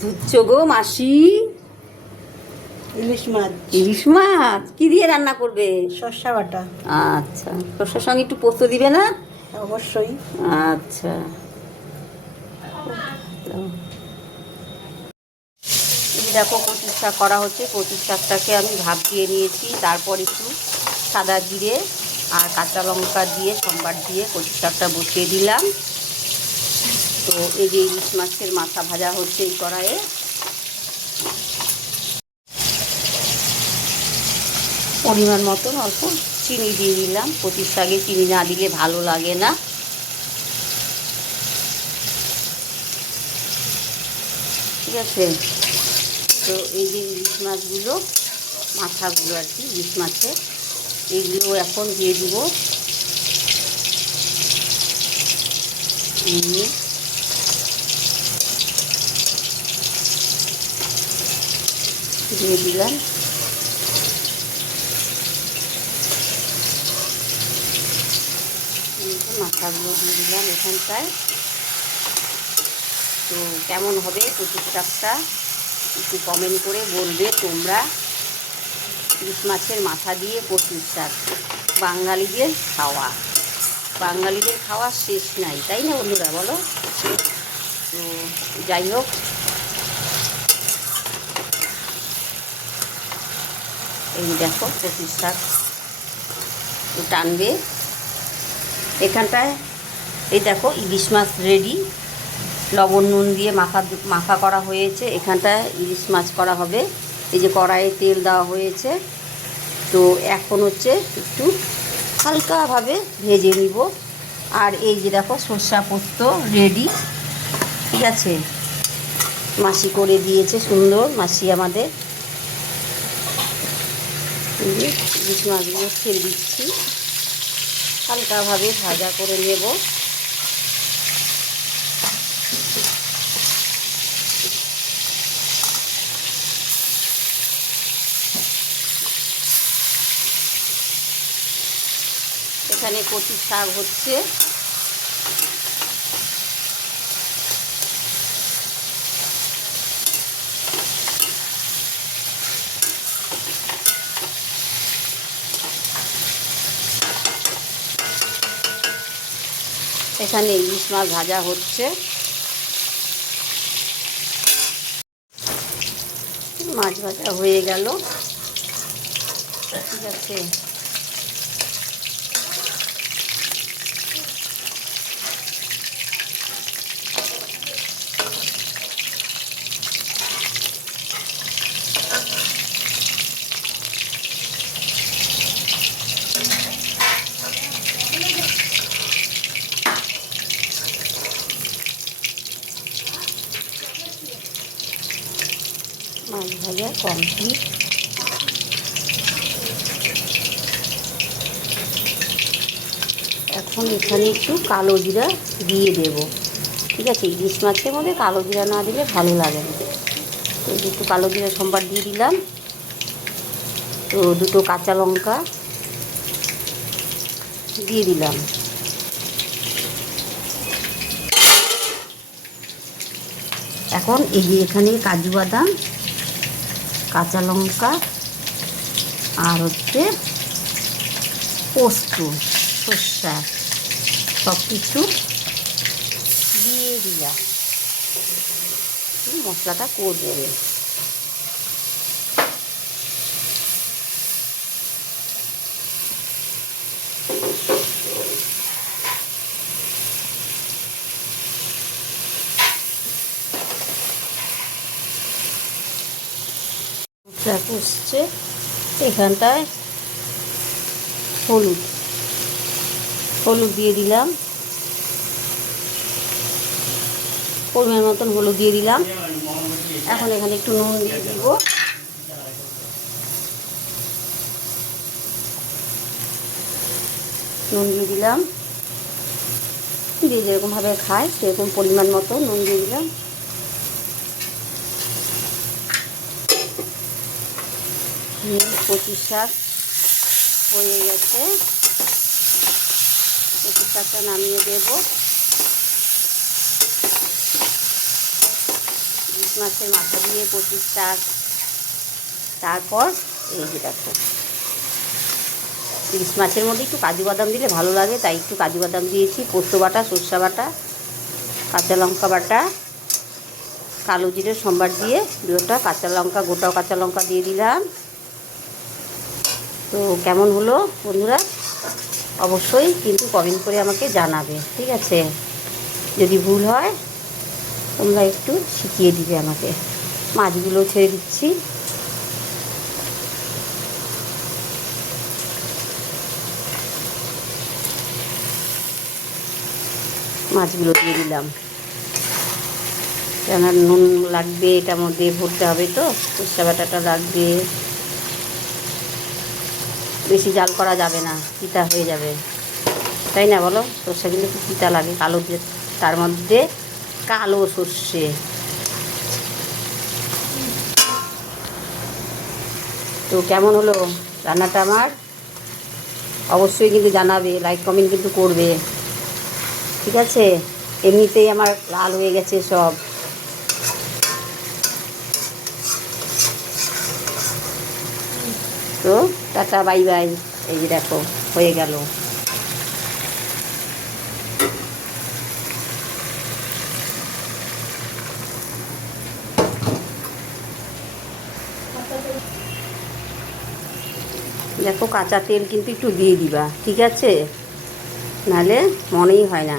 ধুচ্ছ গো মাসি? ইলিশ মাছ। ইলিশ মাছ কি দিয়ে রান্না করবে? সর্ষা বাটা। আচ্ছা, সর্ষের সঙ্গে একটু পোস্ত দিবে না? অবশ্যই। আচ্ছা, এই দেখো কচুর শাক করা হচ্ছে। কচুর শাকটাকে আমি ভাপ দিয়ে নিয়েছি, তারপর একটু সাদা জিরে আর কাঁচা লঙ্কা দিয়ে সম্বার দিয়ে কচুর শাকটা বসিয়ে দিলাম। তো এই যে ইলিশ মাছের মাথা ভাজা হচ্ছে এই কড়াইয়ে। পরিমাণ মতন অল্প চিনি দিয়ে দিলাম। কচুর শাকে চিনি না দিলে ভালো লাগে না। ঠিক আছে, তো এই যে ইলিশ মাছগুলো, মাথাগুলো আর কি ইলিশ মাছের, এইগুলো এখন দিয়ে দিব। দিয়ে দিলাম। মাথাগুলো দিয়ে দিলাম এখানটায়। তো কেমন হবে কচুর শাকটা একটু কমেন্ট করে বলবে তোমরা। ইলিশ মাছের মাথা দিয়ে কচুর শাক বাঙালিদের খাওয়া, বাঙালিদের খাওয়া শেষ নাই, তাই না বন্ধুরা বলো? তো যাই হোক, এই দেখো কচুর শাক টানবে এখানটায়। এই দেখো ইলিশ মাছ রেডি, লবণ নুন দিয়ে মাখা করা হয়েছে। এখানটায় ইলিশ মাছ করা হবে। এই যে কড়াইয়ে তেল দেওয়া হয়েছে। তো এখন হচ্ছে একটু হালকাভাবে ভেজে নিব। আর এই যে দেখো সর্ষা পোস্ত রেডি। ঠিক আছে, মাসি করে দিয়েছে সুন্দর, মাসি আমাদের। ইলিশ মাছগুলো ছেড়ে দিচ্ছি, হালকাভাবে ভাজা করে নেব। এখানে কচুর শাক হচ্ছে। এখানে ইলিশ মাছ ভাজা হচ্ছে। মাছ ভাজা হয়ে গেল। ঠিক আছে, মাছ ভাজা কমপ্লিট। এখন এখানে একটু কালো জিরা দিয়ে দেব। ঠিক আছে, ইলিশ মাছের মধ্যে কালো জিরা না দিলে ভালো লাগে না। তো একটু কালো জিরা সম্বার দিয়ে দিলাম। তো দুটো কাঁচা লঙ্কা দিয়ে দিলাম। এখন এই যে এখানে কাজু বাদাম, কাঁচা লঙ্কা আর হচ্ছে পোস্ত, সর্ষা সব কিছু দিয়ে দিলাম। মশলাটা করবে। মশলা কষছে। এখানটায় হলুদ হলুদ দিয়ে দিলাম, পরিমাণ মতন হলুদ দিয়ে দিলাম। এখন এখানে একটু নুন দিয়ে দিব। নুন দিয়ে দিলাম, দিয়ে যেরকমভাবে খায় সেরকম পরিমাণ মতো নুন দিয়ে দিলাম। কচুর শাক হয়ে গেছে। কচুর শাকটা নামিয়ে দেব। মাছের মাথা দিয়ে কচুর শাক। তারপর এই যে দেখো, ইলিশ মাছের মধ্যে একটু কাজু বাদাম দিলে ভালো লাগে, তাই একটু কাজু বাদাম দিয়েছি। পোস্ত বাটা, সরষা বাটা, কাঁচা লঙ্কা বাটা, কালো জিরে সম্বার দিয়ে দুটো কাঁচা লঙ্কা, গোটাও কাঁচা লঙ্কা দিয়ে দিলাম। তো কেমন হলো বন্ধুরা অবশ্যই কিন্তু কমেন্ট করে আমাকে জানাবে, ঠিক আছে? যদি ভুল হয় তোমরা একটু শিখিয়ে দিবে আমাকে। মাছগুলো ছেড়ে দিচ্ছি। মাছগুলো দিয়ে দিলাম, কেন নুন লাগবে, এটার মধ্যে ভরতে হবে, তো সরষে বাটাটা লাগবে। বেশি জাল করা যাবে না, তিতা হয়ে যাবে, তাই না বলো? সর্ষেগুলো একটু তিতা লাগে, কালো দিয়ে, তার মধ্যে কালো সর্ষে। তো কেমন হলো রান্নাটা আমার অবশ্যই কিন্তু জানাবে, লাইক কমেন্ট কিন্তু করবে, ঠিক আছে? এমনিতেই আমার লাল হয়ে গেছে সব। তো টাটা বাই বাই। এই যে দেখো হয়ে গেল। দেখো কাঁচা তেল কিন্তু একটু দিয়ে দিবা, ঠিক আছে? নাহলে মনেই হয় না।